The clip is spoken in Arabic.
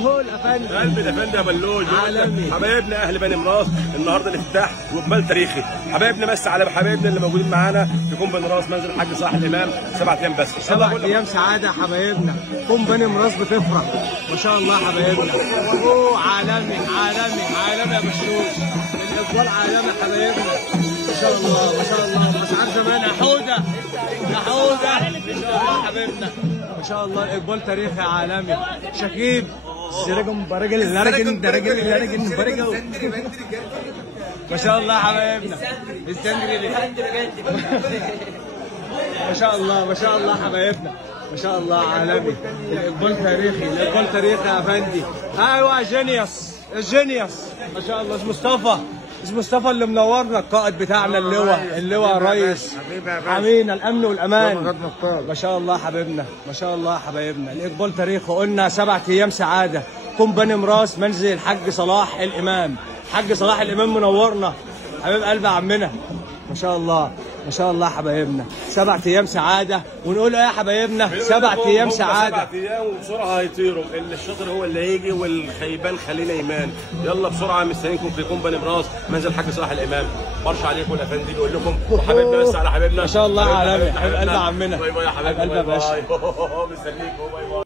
فول افندي قلب الافندي يا بلوج. عالمي. حبايبنا اهل بني مراس النهارده الافتتاح واقبال تاريخي. حبايبنا بس على حبايبنا اللي موجودين معانا في كوم بني مراس منزل الحاج صلاح الامام 7 ايام بس. 7 ايام سعاده يا حبايبنا. كوم بني مراس بتفرح ما شاء الله حبايبنا. اوه عالمي عالمي عالمي يا بشوش. الاقبال عالمي يا حبايبنا ما شاء الله ما شاء الله. اسعار زمان يا حوده يا حوده ما شاء الله حبايبنا ما شاء الله. الاقبال تاريخي عالمي. شكيب سيرجم برجل الارجن درجل الارجن برجل ما شاء الله حبايبنا. السندري ما شاء الله ما شاء الله حبايبنا ما شاء الله عالمي. الاقبال تاريخي الاقبال تاريخي يا افندي. ايوه جينيوس الجينيوس ما شاء الله. اسمه مصطفى اللي منورنا القائد بتاعنا اللواء يا ريس حمينا الامن والامان ما شاء الله حبيبنا ما شاء الله حبايبنا. الاقبال تاريخي قلنا 7 ايام سعاده. كوم بني مراس منزل الحاج صلاح الامام. حاج صلاح الامام منورنا حبيب قلب عمنا ما شاء الله ما شاء الله حبايبنا. 7 ايام سعاده. ونقول ايه يا حبايبنا 7 ايام سعاده. 7 ايام وبسرعه هيطيروا. اللي الشاطر هو اللي هيجي والخيبان خلينا ايمان. يلا بسرعه مستنيينكم في كوم بني مراس منزل الحاج صلاح الامام. برش عليكم الافندي بيقول لكم وحبيبنا بس على حبيبنا ما شاء الله عالمي حبيب قلب عمنا. باي باي يا حبايبي. قلب يا باشا. مستنيكم. باي باي.